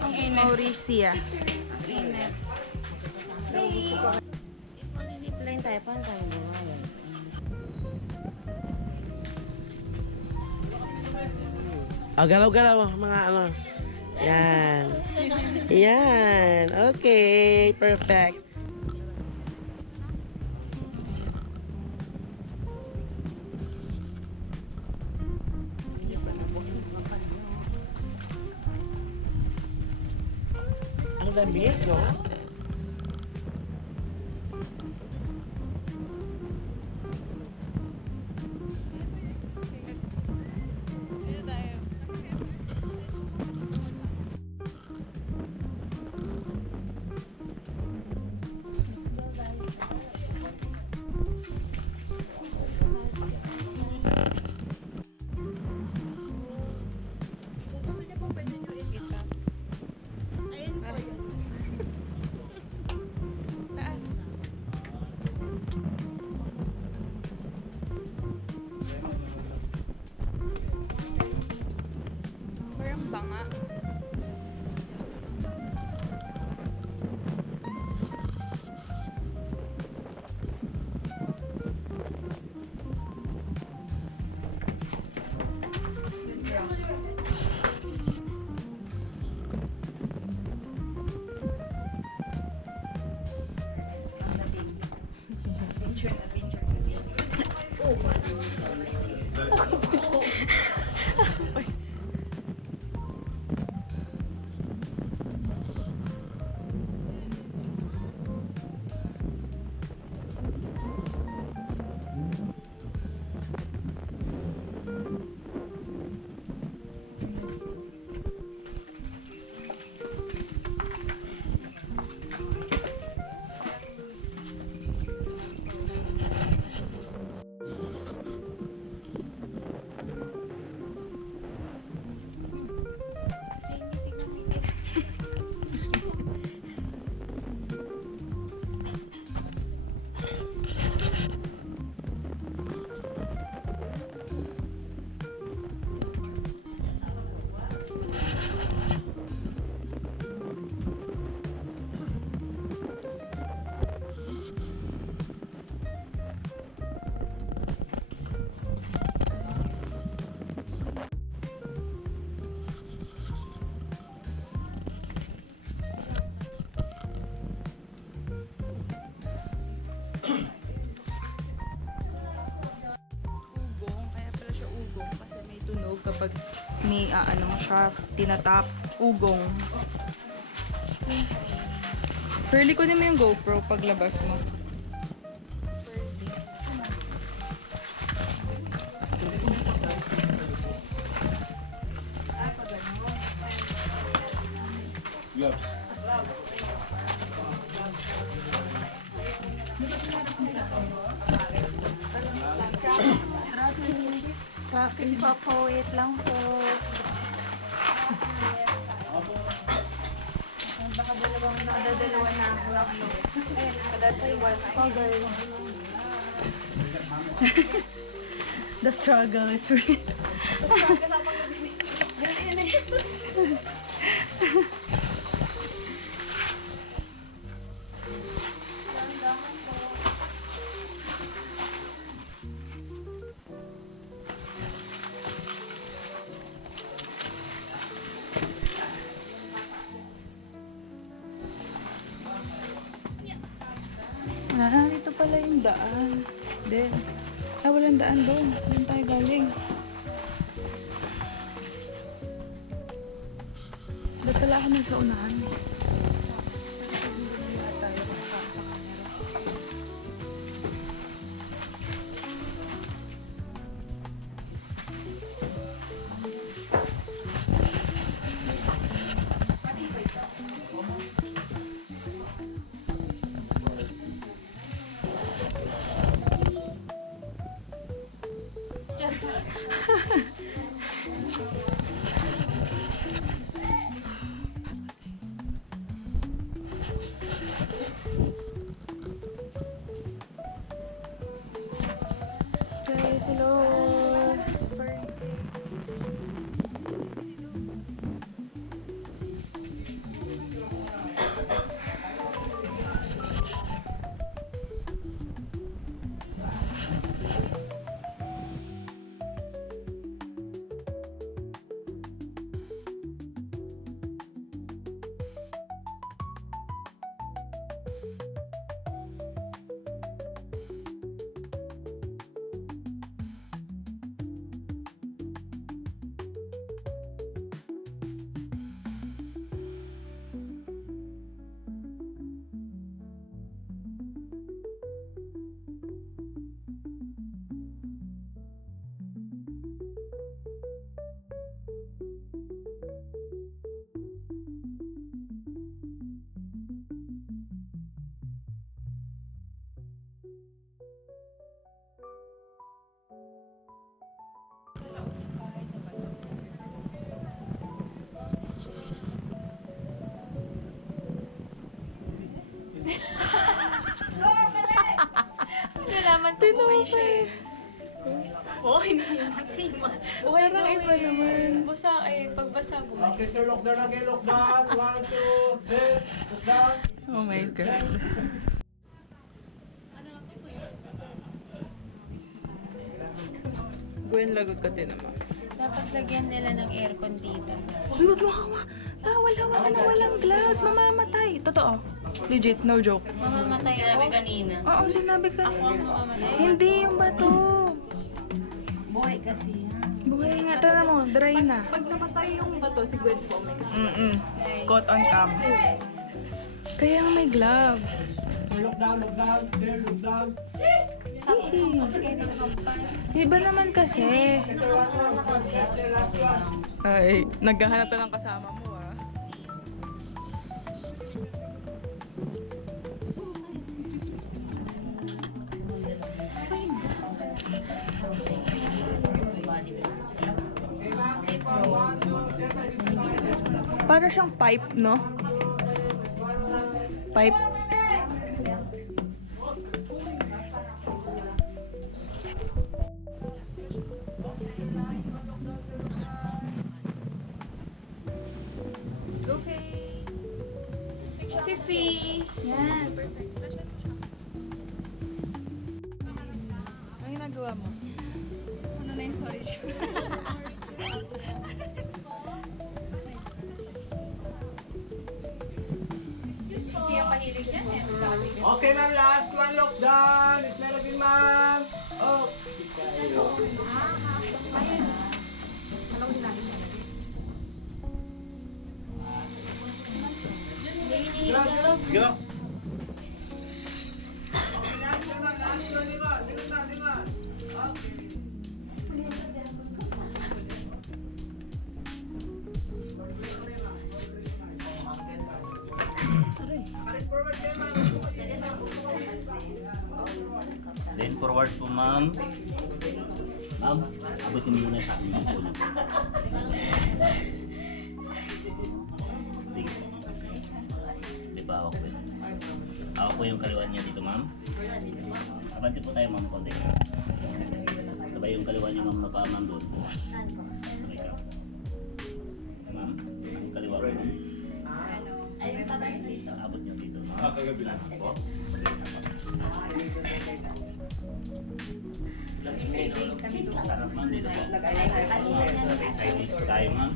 Ang init. Mauricia. Ang init. Ipon tayo, paano tayo bumayan? Galaw-galaw mga ano. Yan. Yan. Okay. Perfect. Ang lamig, no? Dito tayo. Ayun po yun. Taas. Parang banga. Ugong, kaya pala siya ugong kasi may tunog kapag ano mo siya, tinatap. Ugong. Pearly, kunin mo yung GoPro paglabas mo. Traffic pa po, wait lang po. Baka nakadadalawa na ako ng ano. Ayun, nakadadalawa. Oh, girl. The struggle is real. Dito pala yung daan. Then, walang daan doon. Doon tayo galing. Doon pala ako nasa unahan. Guys, hello! Tinapay. Oh, hindi naman siman. Parang iba naman. Basa eh, pagbasa mo. Okay, sir, look down again, look down. 1, 2, sit, look down. Oh my God. Gwen, lagot ka din naman. Dapat lagyan nila ng aircon dito. Uy, wag yung hawa. Wala ka na walang glass. Mamamatay. Totoo. Legit, no joke. Mamamatay ako. Kanina. Oo, sinabi ka Ako ang mamamatay. Hindi yung bato. Buhay kasi yan. Buhay nga, tara mo, dry na. Pag namatay yung bato, si Gwen po may Caught on cam. Kaya nga may gloves. Sir, look down, sir, look down. Tapos hampas kayo ng hampas. Iba naman kasi. Sir, last one. Ay, naghahanap ka ng kasama mo ah. Para siyang pipe, no? Pipe. Okay. Fifi. Yan. Perfect. Ano ginagawa mo? Ano na yung storage ko? Okay, ma'am, last one, look down. Smell again, ma'am. Oh. Sige lang. Then forward po, ma'am. Ma'am, abutin mo muna sa akin yung puno. Sige. Diba, hawak ko yun. Hawak ko yung kaliwan niya dito, ma'am. Abante po tayo, ma'am, konti. Sabay yung kaliwan niya, ma'am, na pa, ma'am, doon. Okay ka. Ma'am, yung kaliwa ko, ma'am. Ayun pa tayo dito. Abot niyo dito, ma'am. Kagabi lang po. Sarap, ma'am, dito po. Sideways po tayo, ma'am.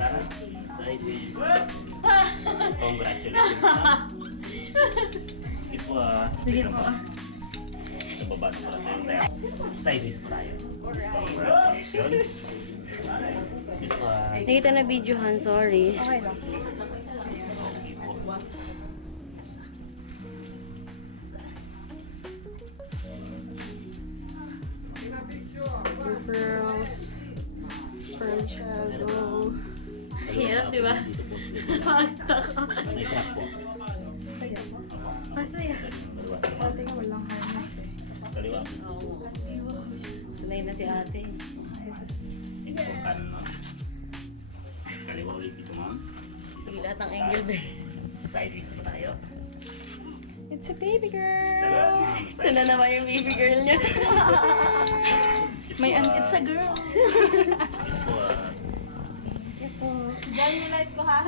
Sarap. Sideways. Congratulations, ma'am. Excuse po, sige po. Sa baba na pala tayo tayo. Sideways po tayo. Congratulations. Excuse po. Hindi kita na videohan, sorry. Okay lang. Okay po. Referrals. Pearl shadow. Hirap, di ba? May crack po. Saya. Masaya. Sa atin nga walang harness eh. Kaliwa. Sanay na si ate. Ito po kanan, ma'am. Kaliwa ulit dito, ma'am. Sige, lahat ng angle, be. Sideways po tayo. It's a baby girl. Tara, ma'am. Ito na naman yung baby girl niya. May it's a girl. Diyan yung light ko ha.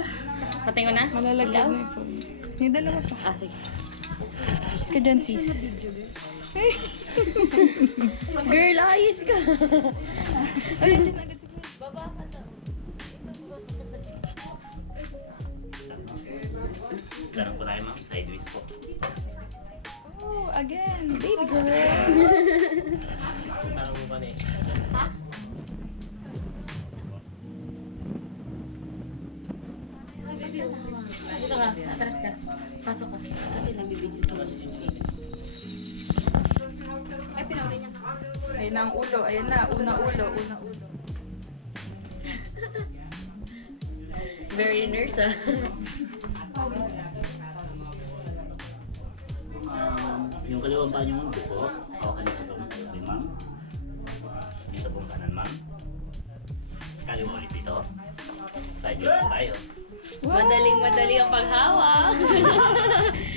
Patay ko na? Malalaglag na yung phone. May dalawa pa. Ah, sige. Sis ka dyan, sis. Girl, ayos ka. Sarap po tayo, ma'am. Sideways po. Oh, again. Baby girl. Parang mo ba na eh? Dito ka, atras ka. Pasok ka. Kasi nabibidyo sa Ayun na ang ulo. Ayun na. Una ulo. Una ulo. Very nurse, ah. Yung kaliwang pa niyo, ma'am, ito po. Hawakan niyo ito, ma'am. Okay, ma'am. Dito po ang kanan, ma'am. Kaliwa ulit dito. Sideways po tayo. Madaling-madali ang paghawak.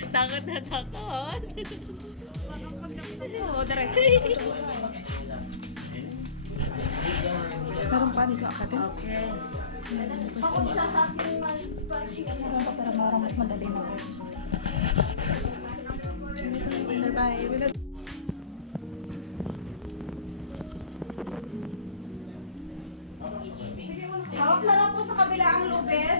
Takot na takot. Oo, direct. Meron pa dito akatin? Okay. Meron pa pero parang mas madali na po. Survive. Hawak na lang po sa kabila ang lubid.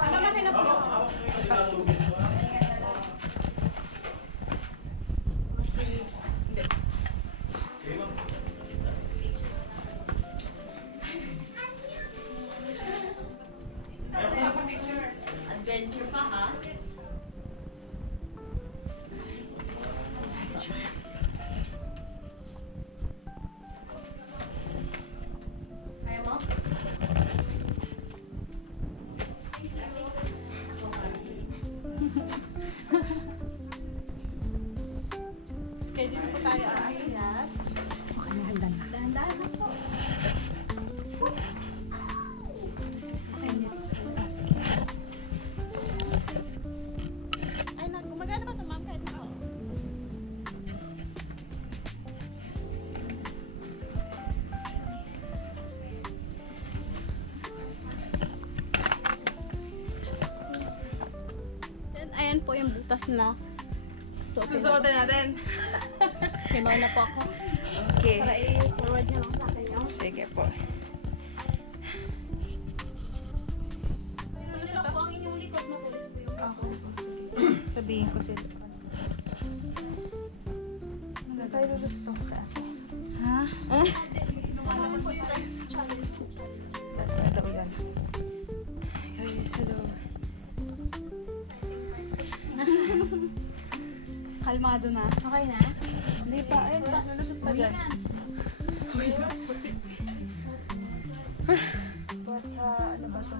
Ano makina po? Adventure pa ha? Kaya mo? Kaya dito po tayo aakyat. Okay na, handa na. Dahan-dahan na po. Ay, gumagana ba ito, ma'am? Kahit ako. Then, ayan po yung butas na Susuotin natin. Himaw na po ako. Okay. Para i-forward niyo lang sa akin yung. Sige po. Ano lang po ang inyong likod, matulis po yung ako. Sabihin ko sila. Ano tayo lulusto ka? Ha? Ano po yung guys challenge? Basta na daw yan. Guys, hello. Kalmado na. Okay na? Hindi pa. Ay, lulusot pa dyan. Buat sa ano ba ito?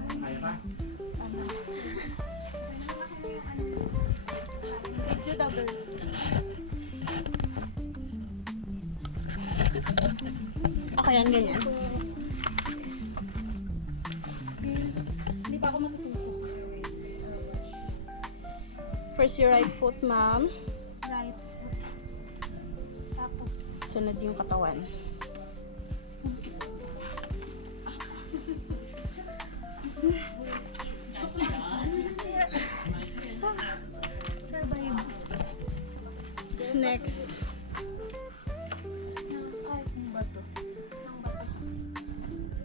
Ano? Video daw, girl. Okay, yan, ganyan. Hindi pa ako matutusok. First, your right foot, ma'am. Right foot. Tapos, sunod yung katawan. Next.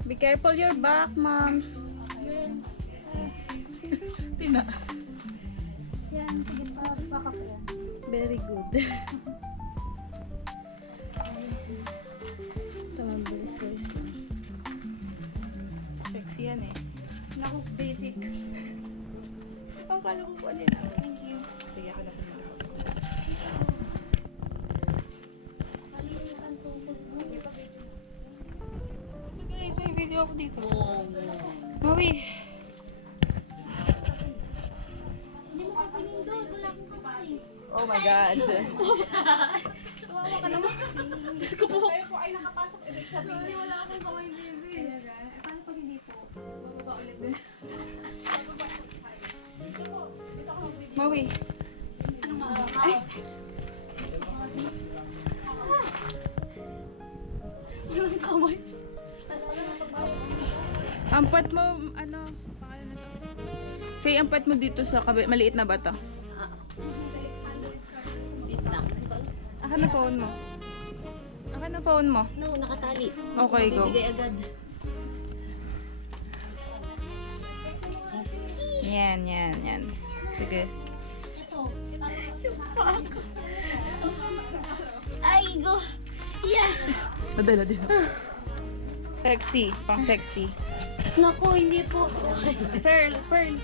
Be careful your back, ma'am. Tina. Yan, sige pa. Baka pa yan. Very good. Ito, mabilis-bilis lang. Sexy yan eh. Naku, basic. Ang kala ko po din ako. Thank you. Sige, ako na po na. Guys, may video ako dito. Mawi. Oh my God. Tumawa ka naman. Diyos ko po. Kayo po ay nakapasok. Ibig sabihin niya wala akong kamay, baby. Talaga? Eh, paano pag hindi po? Bababa ulit din. Dito po. Dito ako mag-video. Mawi. Walang kamay. Ampat mo, ano, pangalan na to? Faye, ampat mo dito sa maliit na bata. Wait lang. Akin na phone mo. Akin na phone mo. No, nakatali. Okay, go. Bibigay agad. Yan, yan, yan. Sige. Ito. Ay, go. Yeah. Madala din. Sexy. Pang sexy. Naku, hindi po. Pearl, Pearl.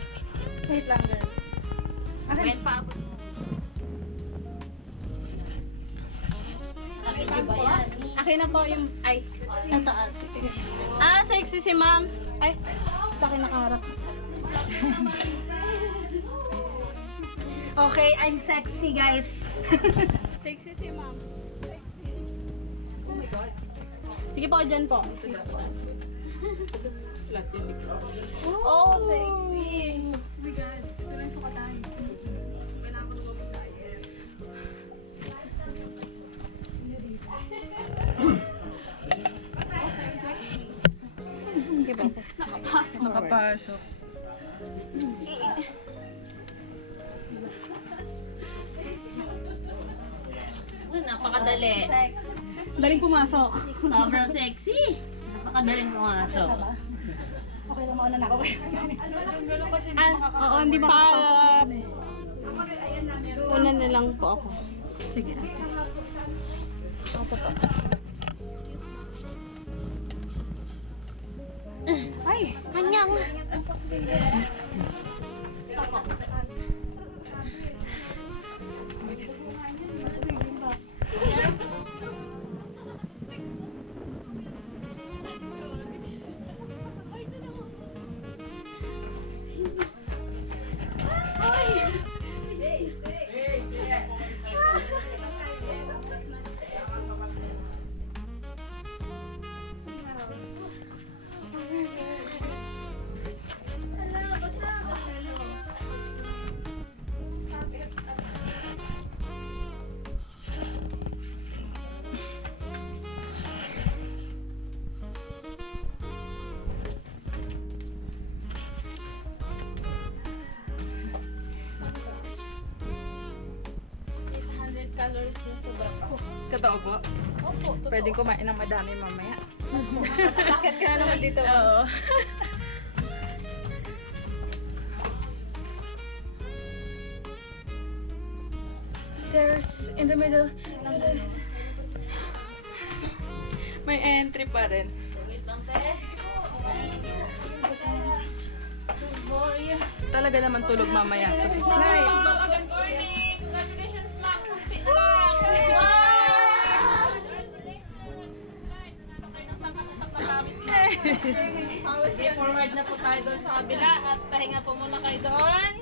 Wait lang, girl. Akin. Wait, paabot mo. Nakabidyo ba yan? Akin na po yung... Ay. Tataas. Ah, sexy si ma'am. Ay, sa akin nakaharap. Okay, I'm sexy, guys. Sexy si ma'am. Sexy. Oh my God. Sige po, dyan po. Flat yung likod. Oh, sexy. Oh my God. Ito na yung sukatan. Kailangan ko na mag-diet. Nakapasok. Napakadali. Daling pumasok. Sobrang sexy. Napakadaling pumasok. Okay lang, mauna na ako. Oo, hindi makapasok. Una na lang po ako. Sige, ate. Ito po. Ay! Anyang. Calories na sobra pa. Totoo po? Opo, totoo. Pwedeng kumain ng madami mamaya. Sakit ka na naman dito. Oo. Stairs in the middle. May entry pa rin. Talaga naman tulog mamaya. Kasi flight. Good morning! Congratulations, ma'am! Kunti na lang! Okay, forward na po tayo doon sa kabila at pahinga po muna kayo doon.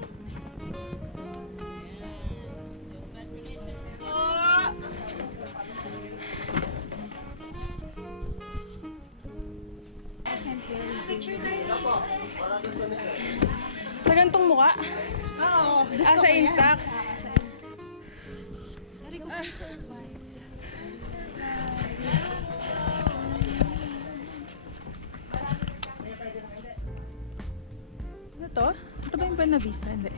Congratulations po! Sa gantong mukha? Oo. Sa Instax? Ano to? Ito ba yung Buena Vista? Hindi.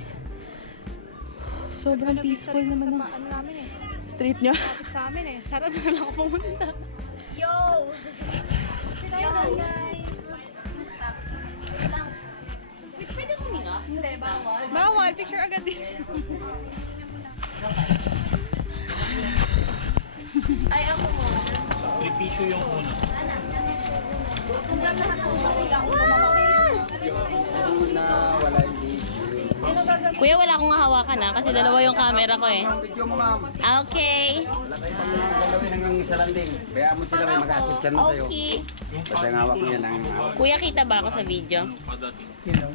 Sobrang peaceful naman ng Ano namin eh. street nyo. Kapit sa amin eh. Sarap na lang ako pumunta. Yo! Tayo doon, guys. Wait, pwede huminga? Hindi, bawal. Bawal, picture agad dito. Ay, ako muna. Sakripisyo yung una. Kuya, wala akong hawakan na kasi dalawa yung camera ko eh. Video mo ma'am. Okay. Wala kayo pang galawin hanggang sa landing. Kaya mo sila may mag-assistant mo sa'yo. Okay. Basta yung hawak niya ng hawak. Kuya, kita ba ako sa video?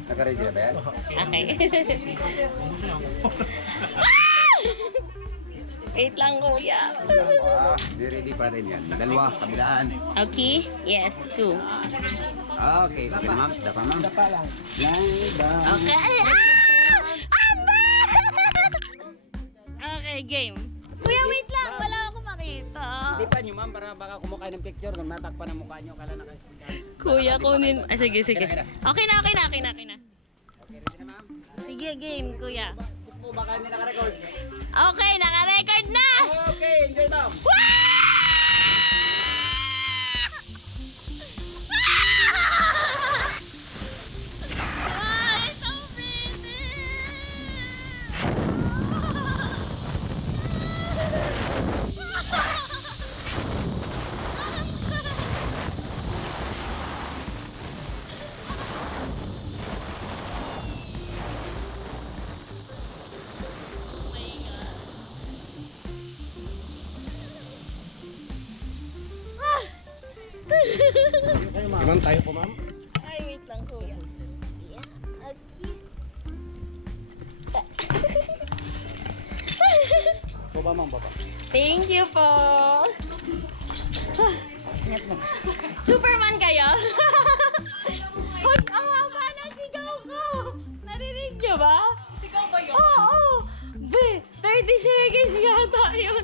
Naka-ready na ba yan? Okay. Wait lang, kuya. Di ready pa rin yan. Dalawa, kabilaan. Okay? Yes, 2. Okay, okay ma'am. Dapa ma'am. Dapa lang. Lang. Okay. Okay, game. Kuya, wait lang. Wala ako makita. Lipan nyo ma'am para baka kumukha ng picture. Kung natakpan ang mukha nyo, kala na kayo. Kuya, kunin. Sige, sige. Okay na. Okay na. Okay, ready na ma'am. Sige, game, kuya. Po, baka hindi naka-record. Okay, naka-record na! Okay, enjoy ma'am. Wow, it's so pretty! Ma'am, tayo po ma'am. Ay, wait lang, kuya. Yeah, okay. Po Baba, ma'am, baba. Thank you po. Superman kayo? Hoy, paano sigaw ko? Narinig niyo ba? Sigaw ba yun? Oo! Be, 30 seconds yata yun.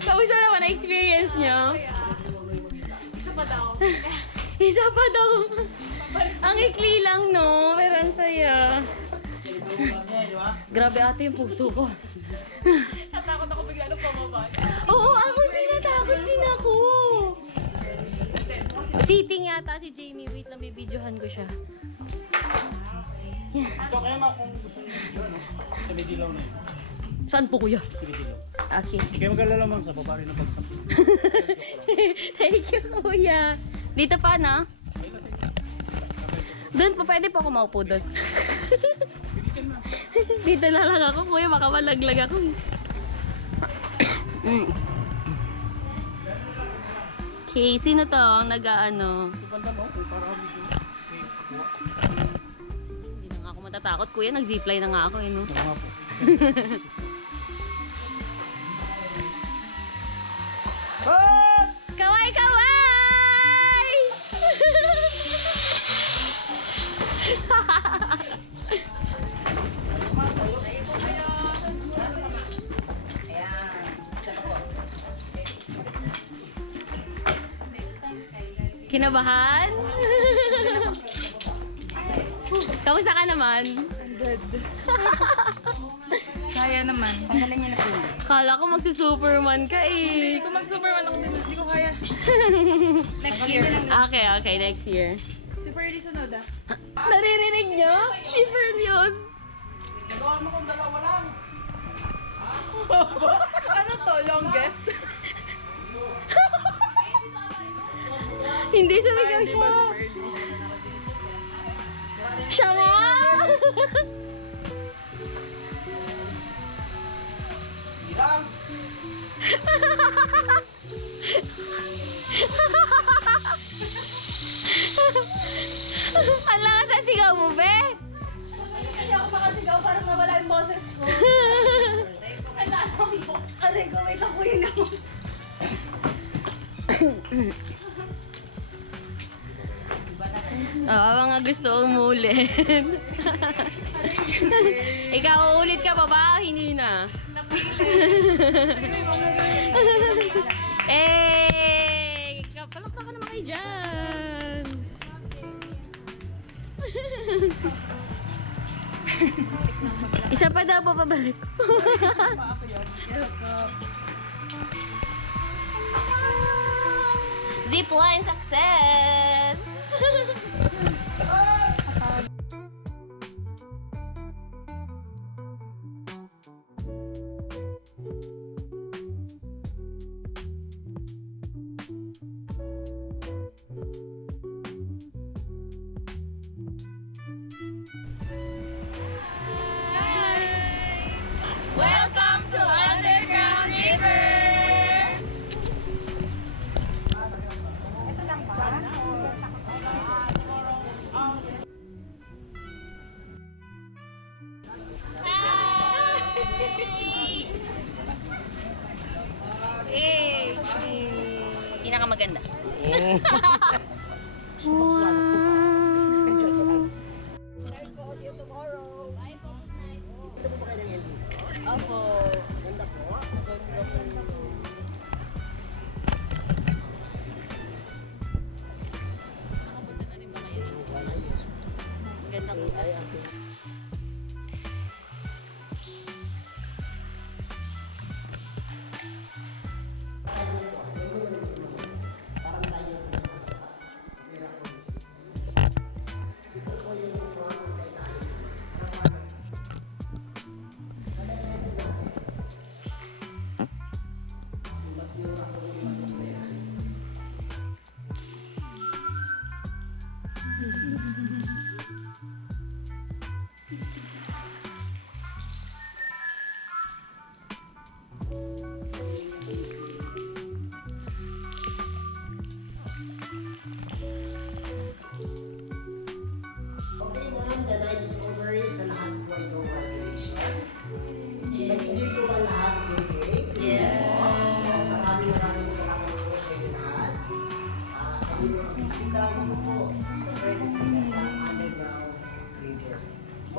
Kamusta naman na experience niyo? Isa pa daw. Isa pa daw. Ang ikli lang, no? Pero ang saya. Grabe ate yung puso ko. Natakot ako bigla nung pamaba. Oo, ako din natakot din ako. Sitting yata si Jamie. Wait lang, bibidyohan ko siya. Ito kaya ma'am kung gusto niyo yun, no? Sa may dilaw na yun. Saan po kuya? Sa may dilaw. Okay. Hindi kayo mag-alala ma'am, sa baba rin ang pagsak. Thank you, kuya. Dito pa, na? Doon po, pwede po ako maupo doon. Dito na lang ako, kuya. Baka malaglag ako. Okay, sino to ang nag-ano? Ganda mo, kung para video. Hindi na nga ako matatakot, kuya. Nag-zipline na nga ako, eh, no? Nga po. Kaway, kaway! Kinabahan? Kamusta ka naman? Good. Kaya naman. Kala ko magsusuperman ka eh. Kung mag-superman ako din, hindi ko kaya. Next year. Okay, okay. Next year. Si Ferdy sunod ah. Naririnig niyo? Si Fern yun. Ano to? Longest? Hindi sumigaw siya. Siya nga! Ang lakas ang sigaw mo, be! Kasi ako makasigaw, parang nawala yung boses ko. Kailangan mo. Aray ko, wait lang po yun ako. Oo, mga gusto umulit. Ikaw, ulit ka pa ba? Hindi na. Eh, palakpakan naman kayo dyan. Isa pa daw po pabalik. Zipline success! Welcome to Underground River! Pinakamaganda. Opo. Ganda po. Nakapunta na rin ba kayo? Ganda po.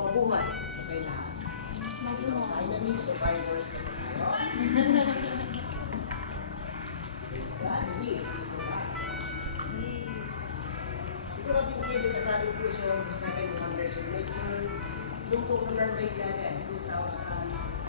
mabuhay. Okay na. Finally, survivors na tayo. Praise God. Hindi. Praise God. Ito natin kaya kasali po siya sa second conversion. Medyo luto na mermaid yan 2000.